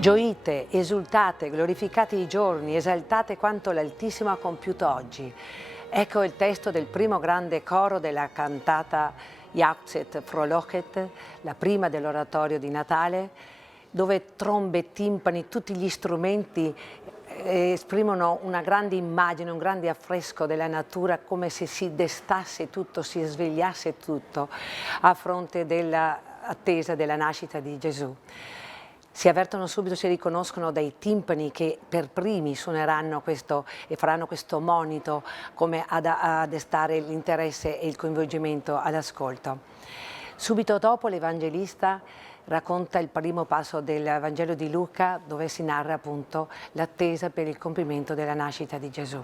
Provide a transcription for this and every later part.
Gioite, esultate, glorificate i giorni, esaltate quanto l'Altissimo ha compiuto oggi. Ecco il testo del primo grande coro della cantata Jauchzet Frohlochet, la prima dell'oratorio di Natale, dove trombe, timpani, tutti gli strumenti esprimono una grande immagine, un grande affresco della natura, come se si destasse tutto, si svegliasse tutto a fronte dell'attesa della nascita di Gesù. Si avvertono subito, si riconoscono dai timpani che per primi suoneranno questo e faranno questo monito come a destare l'interesse e il coinvolgimento all'ascolto. Subito dopo l'Evangelista racconta il primo passo del Vangelo di Luca, dove si narra appunto l'attesa per il compimento della nascita di Gesù.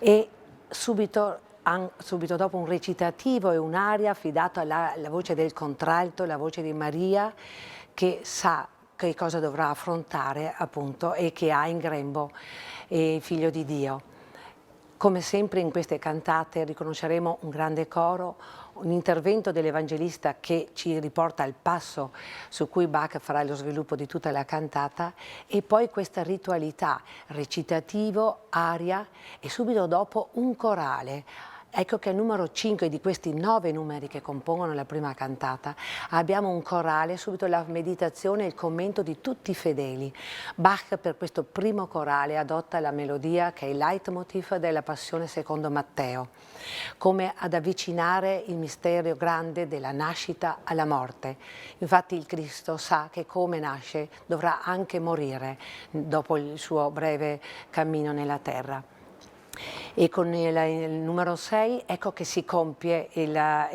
E subito dopo un recitativo e un'aria affidato alla voce del contralto, la voce di Maria, che sa che cosa dovrà affrontare appunto e che ha in grembo il Figlio di Dio. Come sempre in queste cantate riconosceremo un grande coro, un intervento dell'Evangelista che ci riporta al passo su cui Bach farà lo sviluppo di tutta la cantata, e poi questa ritualità, recitativo, aria e subito dopo un corale. Ecco che al numero 5 di questi 9 numeri che compongono la prima cantata abbiamo un corale, subito la meditazione e il commento di tutti i fedeli. Bach per questo primo corale adotta la melodia che è il leitmotiv della Passione secondo Matteo, come ad avvicinare il mistero grande della nascita alla morte. Infatti il Cristo sa che come nasce dovrà anche morire dopo il suo breve cammino nella terra. E con il numero 6 ecco che si compie la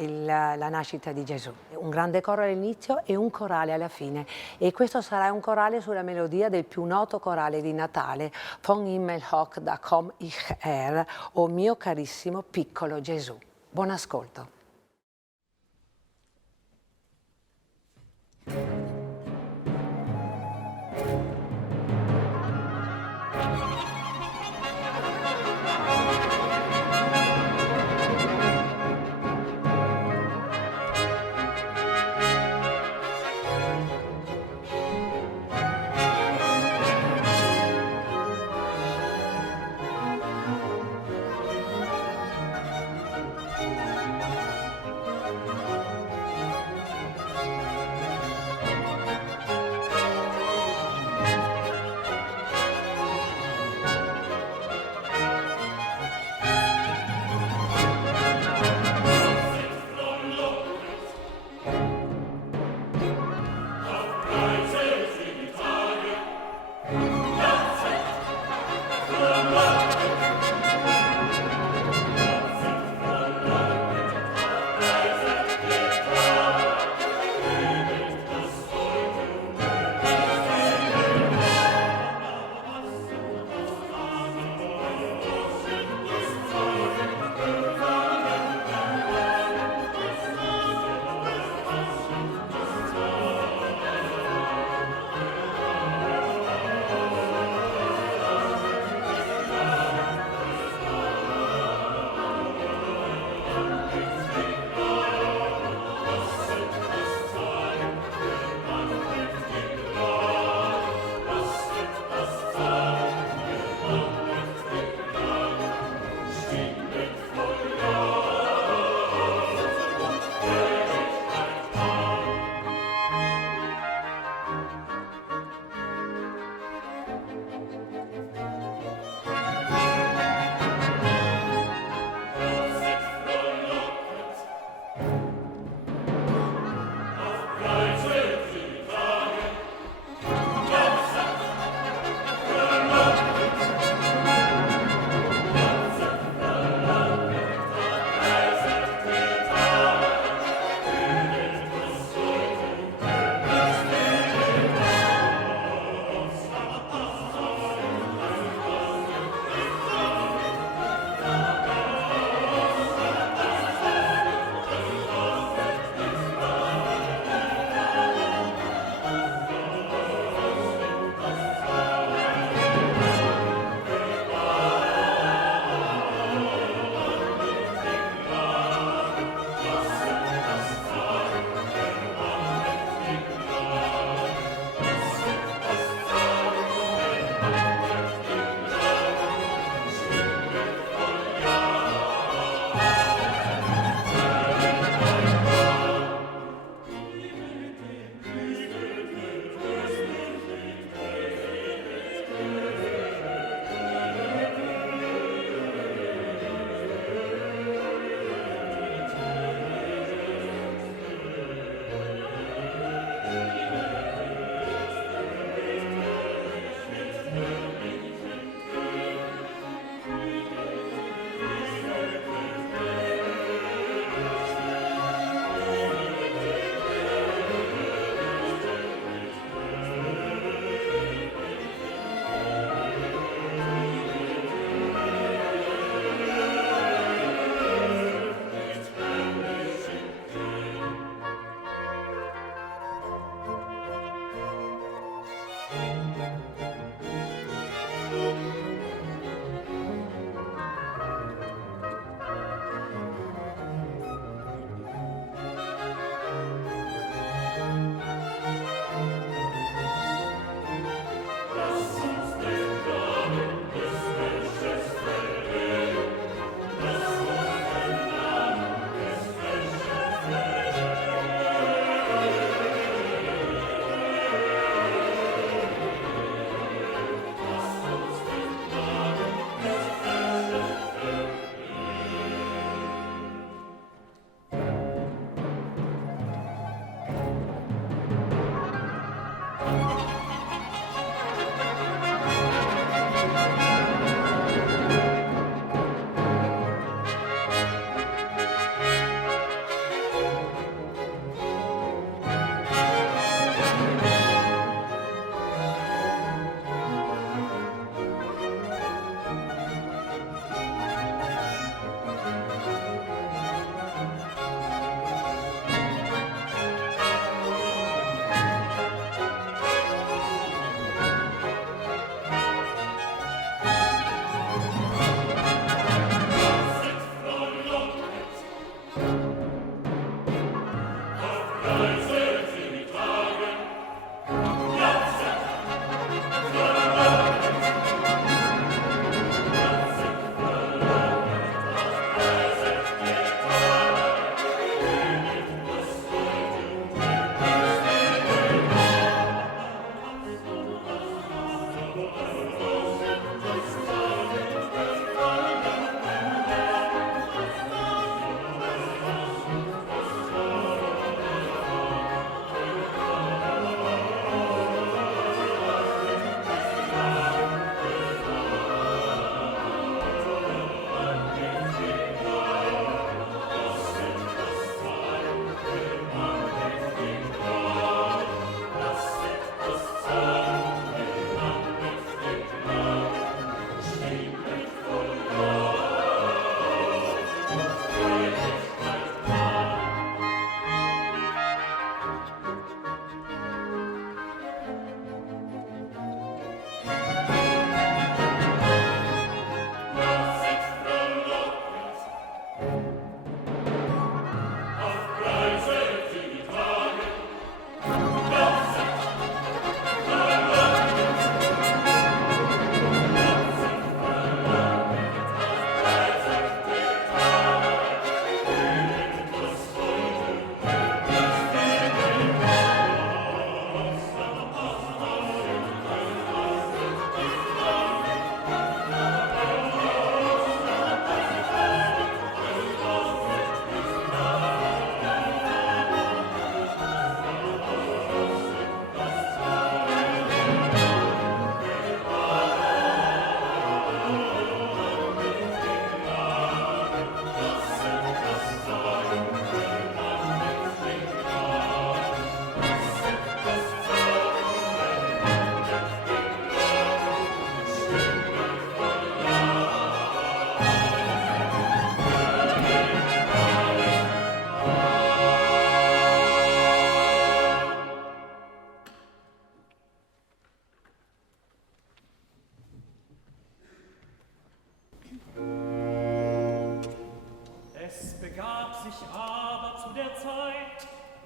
nascita di Gesù. Un grande coro all'inizio e un corale alla fine, e questo sarà un corale sulla melodia del più noto corale di Natale, Von Himmel hoch da komm ich her, o mio carissimo piccolo Gesù. Buon ascolto.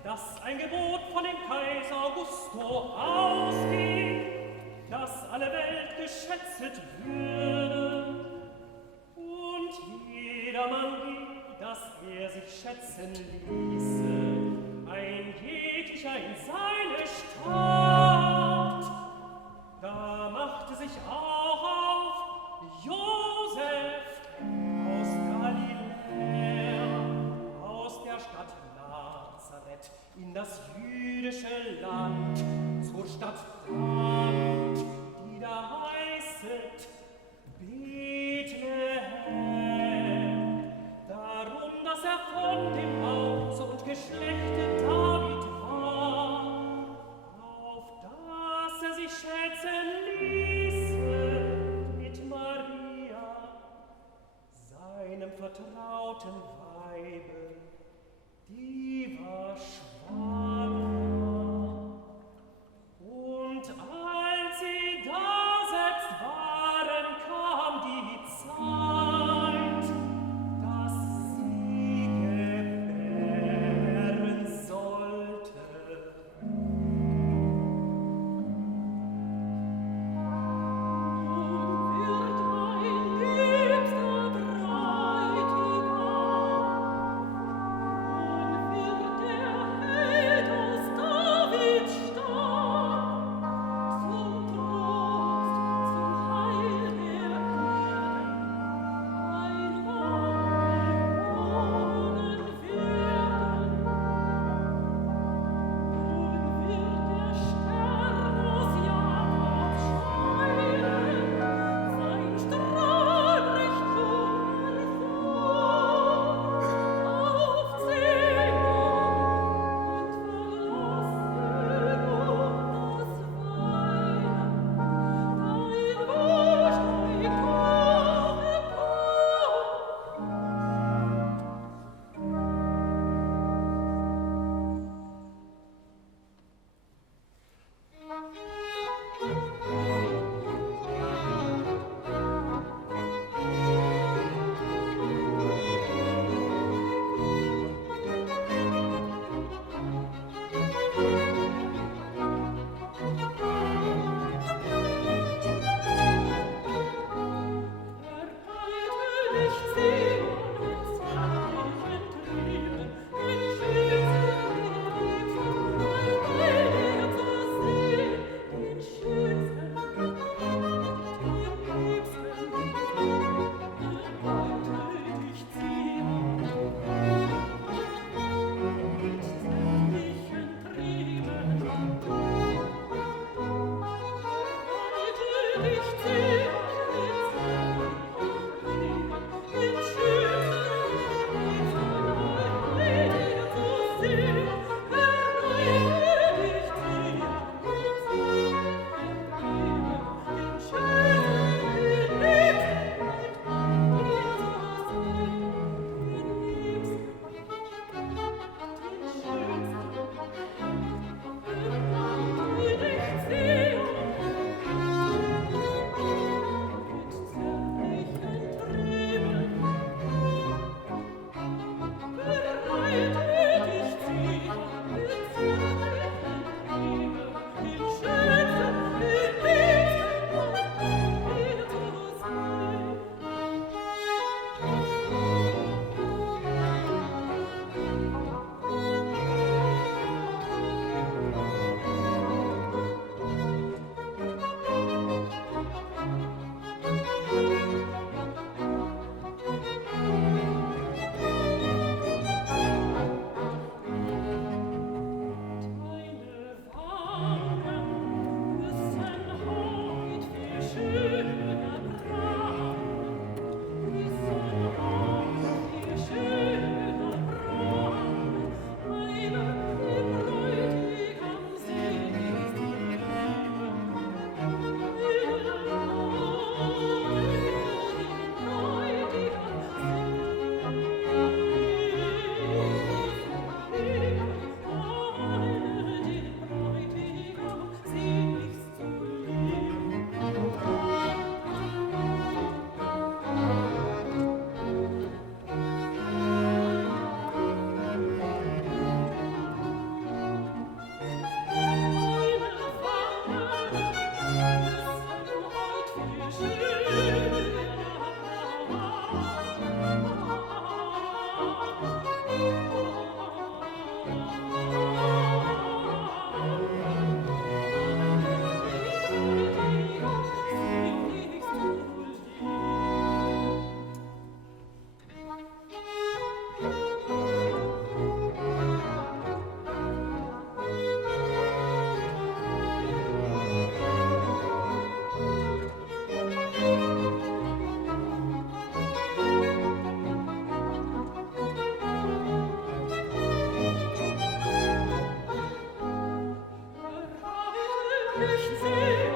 dass ein Gebot von dem Kaiser Augusto ausging, dass alle Welt geschätzet würde, und jedermann will, dass er sich schätzen ließe, ein jeglicher in seine Stadt. Da machte sich auch auf Josef aus Galiläa, aus der Stadt Nazareth, in das jüdische Land, zur Stadt David, die da heißet Bethlehem. Darum, dass er von dem Hause und Geschlechte David war, auf dass er sich schätzen ließe mit Maria, seinem vertrauten Weibe, die war schwanger. Und als sie daselbst waren, kam die Zeit, dass sie gebären sollte. Nicht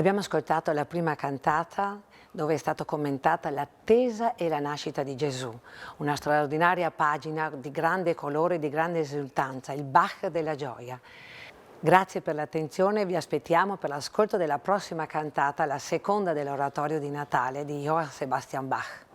Abbiamo ascoltato la prima cantata dove è stata commentata l'attesa e la nascita di Gesù, una straordinaria pagina di grande colore e di grande esultanza, il Bach della gioia. Grazie per l'attenzione e vi aspettiamo per l'ascolto della prossima cantata, la seconda dell'oratorio di Natale di Johann Sebastian Bach.